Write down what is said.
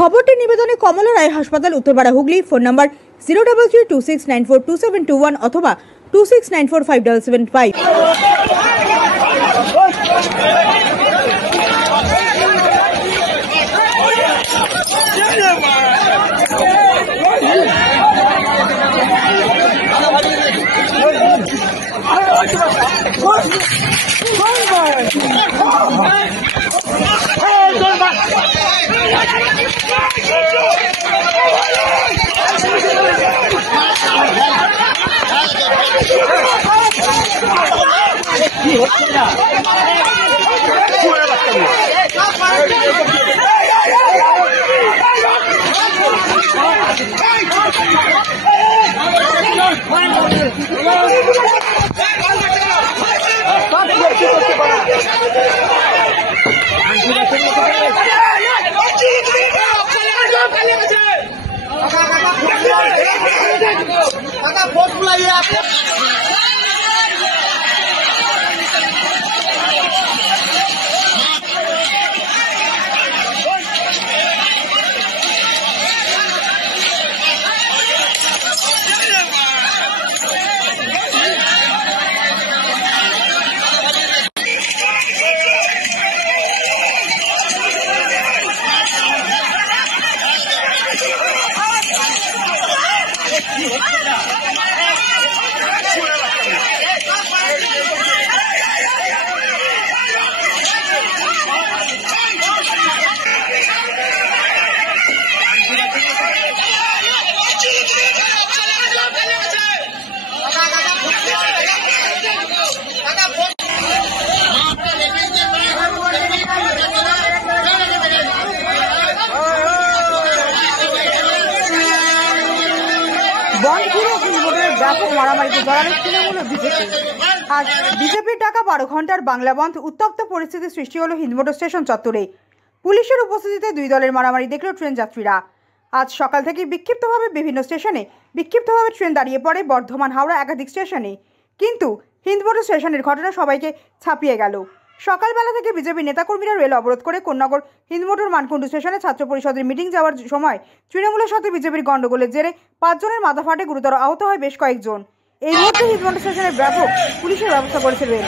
খবরটি নিবেদনে কমলা রায় হাসপাতাল, Uttarpara, Hooghly. Phone number 03326942721 অথবা 26945775। বন্ধ ঘিরে হিন্দুদের ব্যাপক মারামারিতে জড়ালো তৃণমূল ও বিজেপি। আজ বিজেপির ডাকা 12 ঘন্টার বাংলা বন্ধ উত্তপ্ত পরিস্থিতি সৃষ্টি হলো হিন্দমোটর স্টেশন চত্বরে। পুলিশের উপস্থিতিতে দুই দলের মারামারি দেখল ট্রেন যাত্রীরা। আজ সকাল থেকে বিক্ষিপ্তভাবে বিভিন্ন স্টেশনে ট্রেন দাঁড়িয়ে পড়ে বর্ধমান, হাওড়া একাধিক স্টেশনে। কিন্তু হিন্দমোটর স্টেশনের ঘটনা সবাইকে ছাপিয়ে গেল। সকালবেলা থেকে বিজেপি নেতাকর্মীরা রেল অবরোধ করে কোন্নগর হিন্দমোটর মানকুণ্ডু স্টেশনে ছাত্র পরিষদের মিটিং যাওয়ার সময় তৃণমূলের সাথে বিজেপির গন্ডগোলের জেরে 5 জনের মাথা ফাটে, গুরুতর আহত হয় বেশ কয়েকজন। এই মুহূর্তে হিন্দমোটর স্টেশনে ব্যাপক পুলিশের ব্যবস্থা করেছে রেল।